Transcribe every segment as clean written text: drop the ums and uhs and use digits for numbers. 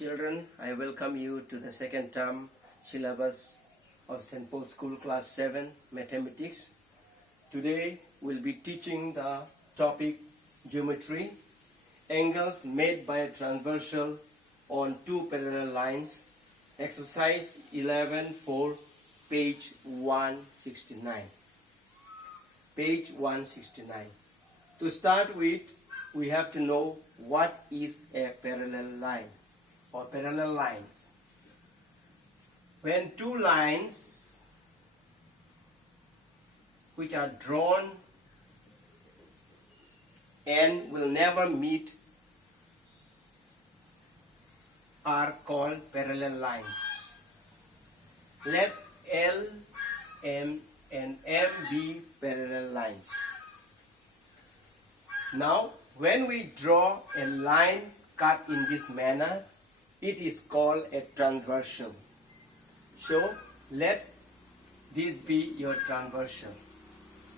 Children, I welcome you to the second term syllabus of St. Paul's School Class 7 Mathematics. Today we'll be teaching the topic Geometry, angles made by a transversal on two parallel lines, exercise 11 page 169. Page 169. To start with, we have to know what is a parallel line or parallel lines. When two lines which are drawn and will never meet are called parallel lines. Let L, M and M be parallel lines. Now, when we draw a line cut in this manner, it is called a transversal. So, let this be your transversal.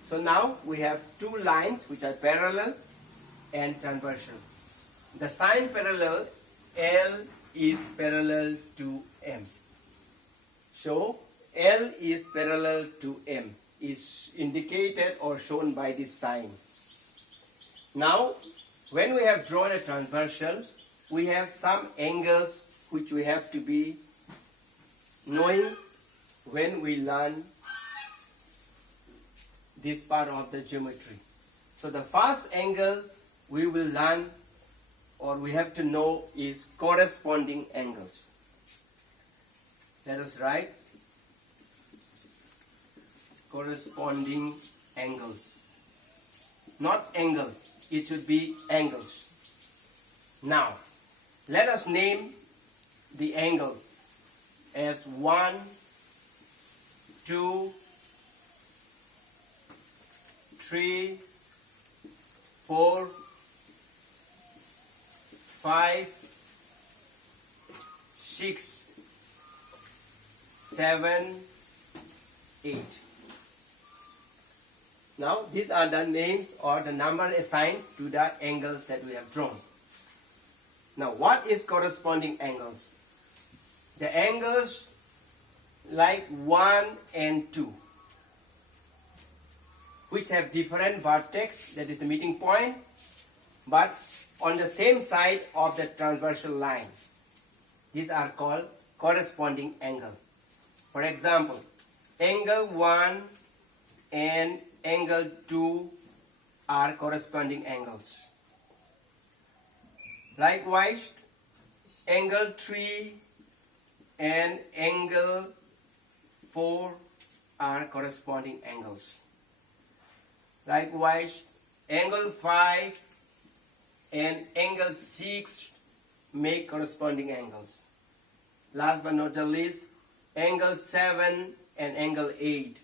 So now we have two lines which are parallel and transversal. The sign parallel, L is parallel to M. So, L is parallel to M, is indicated or shown by this sign. Now, when we have drawn a transversal, we have some angles which we have to be knowing when we learn this part of the geometry. So the first angle we will learn or we have to know is corresponding angles. Let us write corresponding angles. Not angle, it should be angles. Now, let us name the angles as 1, 2, 3, 4, 5, 6, 7, 8. Now, these are the names or the number assigned to the angles that we have drawn. Now, what is corresponding angles? The angles like 1 and 2, which have different vertex, that is the meeting point, but on the same side of the transversal line. These are called corresponding angle. For example, angle 1 and angle 2 are corresponding angles. Likewise, angle 3 and angle 4 are corresponding angles. Likewise, angle 5 and angle 6 make corresponding angles. Last but not the least, angle 7 and angle 8.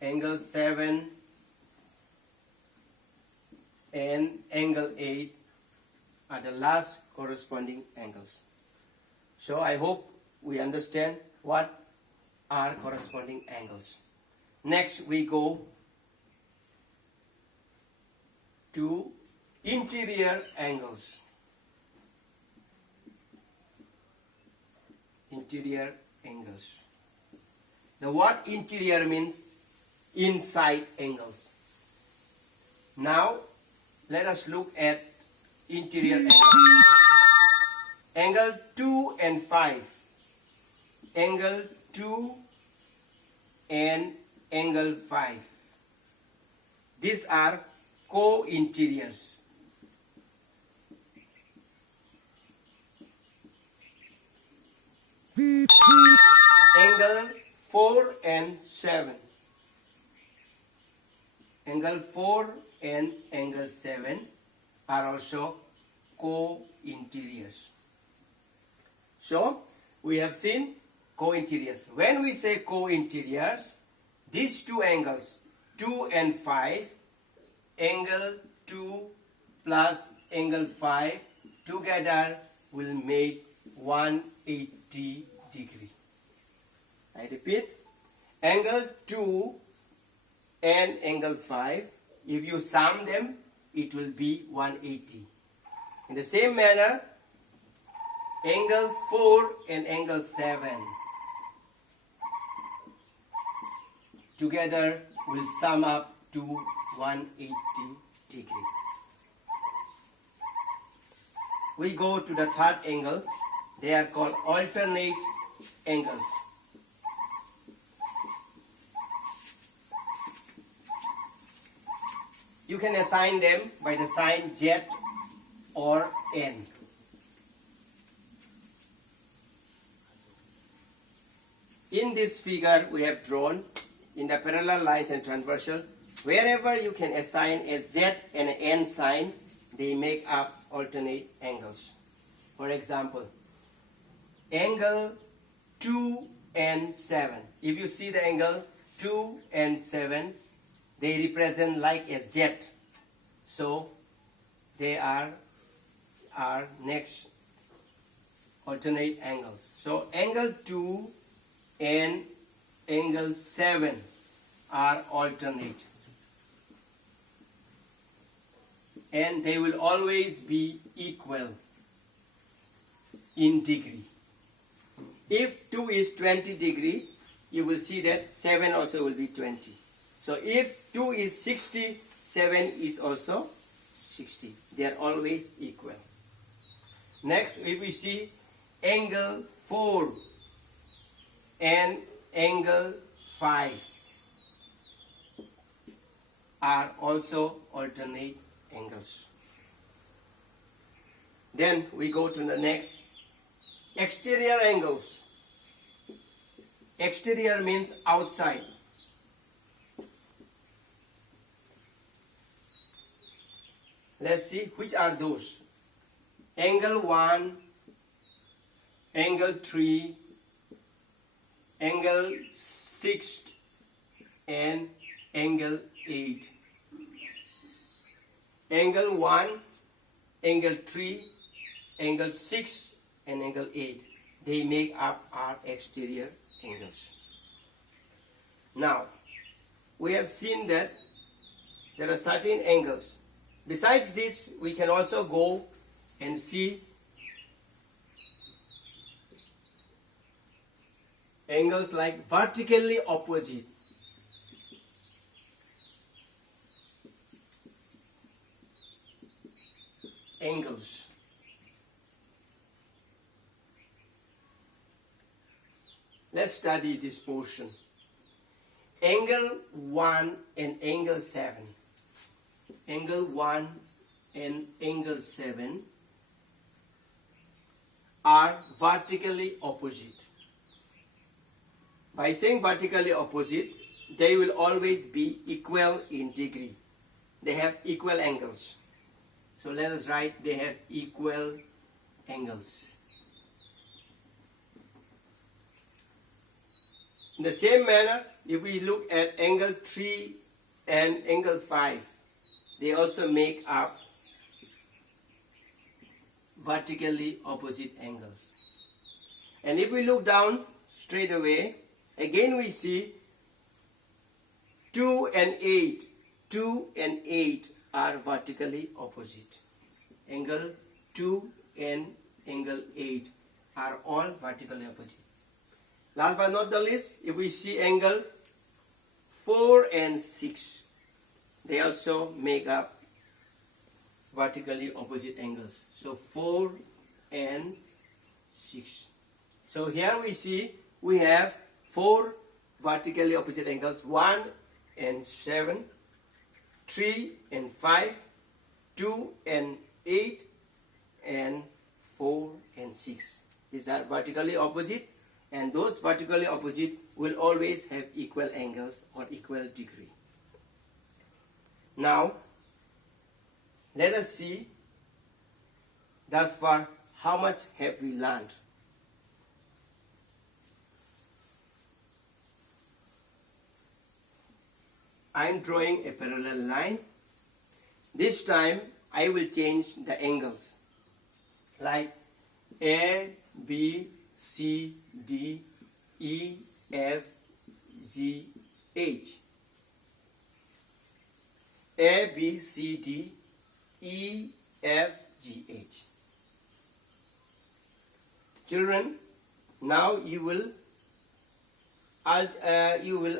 Angle 7 and angle 8 are the last corresponding angles. So I hope we understand what are corresponding angles. Next we go to interior angles. Interior angles. The word interior means inside angles. Now let us look at interior angles. Angle 2 and 5. Angle 2 and angle 5. These are co-interiors. Angle 4 and 7. Angle 4 and angle 7 are also co-interiors. So, we have seen co-interiors. When we say co-interiors, these two angles, 2 and 5, angle 2 plus angle 5 together will make 180 degree. I repeat, angle 2 and angle 5, if you sum them, it will be 180. In the same manner, Angle 4 and angle 7 together will sum up to 180 degree. We go to the third angle. They are called alternate angles. You can assign them by the sign Z or N. In this figure we have drawn in the parallel lines and transversal, wherever you can assign a Z and an N sign, they make up alternate angles. For example, angle 2 and 7. If you see the angle 2 and 7, they represent like a Z. So they are our next alternate angles. So angle 2 and angle 7 are alternate. And they will always be equal in degree. If 2 is 20 degree, you will see that 7 also will be 20. So if 2 is 60, 7 is also 60. They are always equal. Next, if we see angle 4 and angle 5 are also alternate angles. Then we go to the next, exterior angles. Exterior means outside. Let's see which are those. Angle 1, angle 3, angle 6, and angle 8. Angle 1, angle 3, angle 6, and angle 8. They make up our exterior angles. Now, we have seen that there are certain angles. Besides this, we can also go and see angles like vertically opposite. Angles. Let's study this portion. Angle 1 and angle 7. Angle 1 and angle 7 are vertically opposite. By saying vertically opposite, they will always be equal in degree. They have equal angles. So let us write they have equal angles. In the same manner, if we look at angle 3 and angle 5, they also make up vertically opposite angles. And if we look down straight away, again we see 2 and 8. 2 and 8 are vertically opposite. Angle 2 and angle 8 are all vertically opposite. Last but not the least, if we see angle 4 and 6, they also make up vertically opposite angles. So 4 and 6. So here we see we have 4 vertically opposite angles, 1 and 7, 3 and 5, 2 and 8, and 4 and 6. These are vertically opposite, and those vertically opposite will always have equal angles or equal degree. Now, let us see thus far how much have we learned. I am drawing a parallel line. This time I will change the angles like A, B, C, D, E, F, G, H. A, B, C, D, E, F, G, H. Children, now you will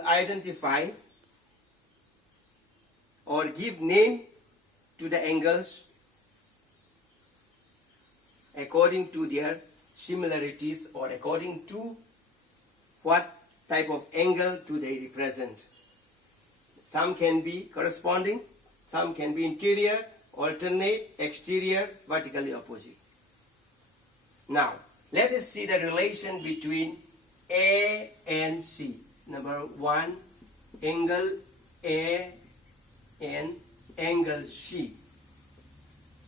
identify or give name to the angles according to their similarities or according to what type of angle do they represent. Some can be corresponding, some can be interior, alternate, exterior, vertically opposite. Now, let us see the relation between A and C. Number 1, angle A and angle C.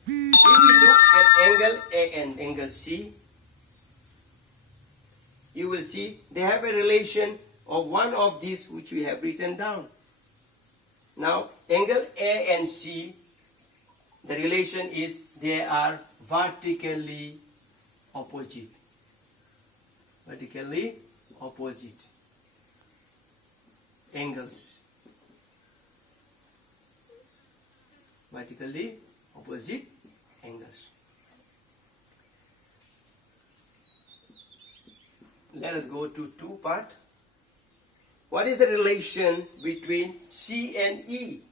If we look at angle A and angle C, you will see they have a relation of one of these which we have written down. Now, angle A and C, the relation is they are vertically opposite. Vertically opposite angles. Vertically opposite angles. Let us go to 2 part. What is the relation between C and E?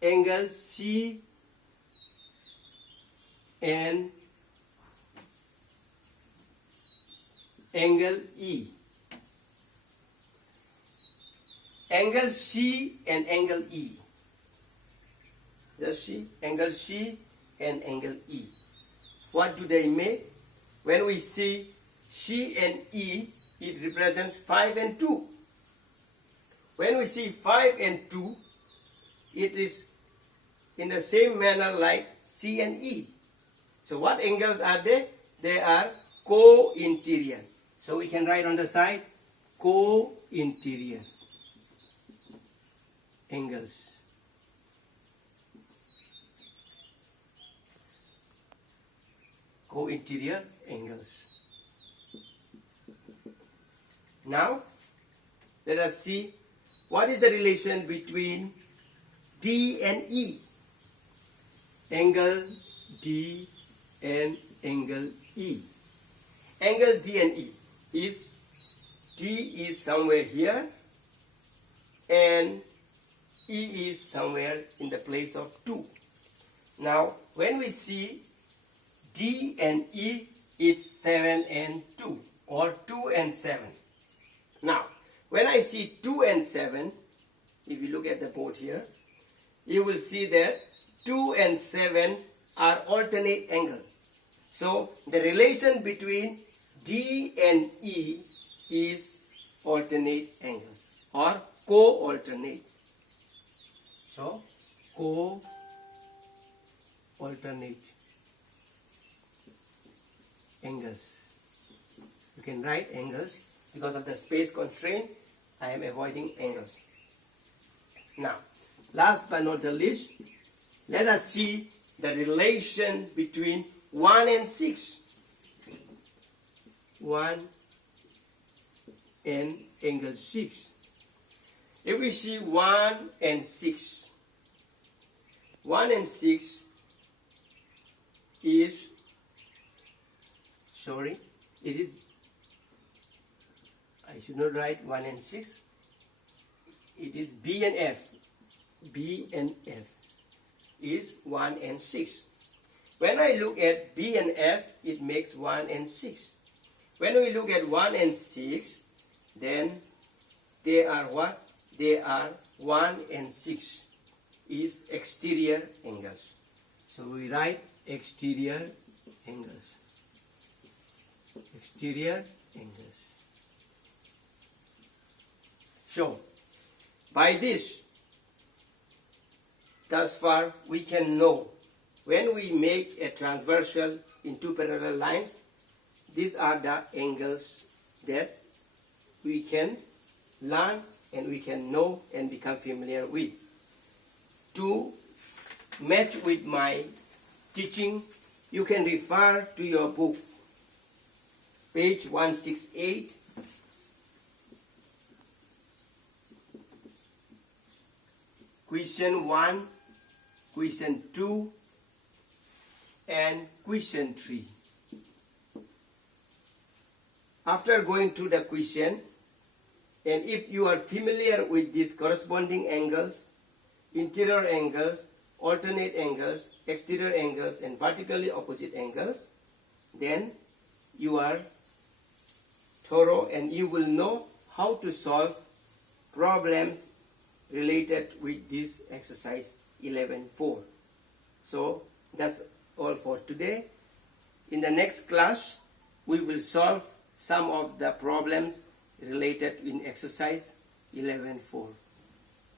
Angle C and angle E. Angle C and angle E. Just see, angle C and angle E. What do they make? When we see C and E, it represents 5 and 2. When we see 5 and 2, it is in the same manner like C and E. So what angles are they? They are co-interior. So we can write on the side, co-interior angles. Co-interior angles. Now, let us see what is the relation between D and E. Angle D and angle E. Angle D and E is, D is somewhere here and E is somewhere in the place of 2. Now, when we see D and E, it's 7 and 2 or 2 and 7. Now, when I see 2 and 7, if you look at the board here, you will see that 2 and 7 are alternate angle. So, the relation between D and E is alternate angles or co-alternate. So, co-alternate angles. You can write angles. Because of the space constraint, I am avoiding angles. Now, last but not the least, let us see the relation between 1 and 6. 1 and angle 6. If we see 1 and 6, 1 and 6 is, it is, I should not write 1 and 6. It is B and F. B and F is 1 and 6. When I look at B and F, it makes 1 and 6. When we look at 1 and 6, then they are what? They are 1 and 6 is exterior angles. So we write exterior angles. Exterior angles. So, by this, thus far, we can know when we make a transversal in 2 parallel lines, these are the angles that we can learn and we can know and become familiar with. To match with my teaching, you can refer to your book, page 168. Question 1, question 2, and question 3. after going through the question, and if you are familiar with these corresponding angles, interior angles, alternate angles, exterior angles, and vertically opposite angles, then you are thorough and you will know how to solve problems related with this exercise 11.4. So that's all for today. In the next class, we will solve some of the problems related in exercise 11.4.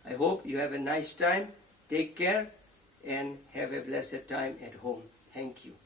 I hope you have a nice time. Take care and have a blessed time at home. Thank you.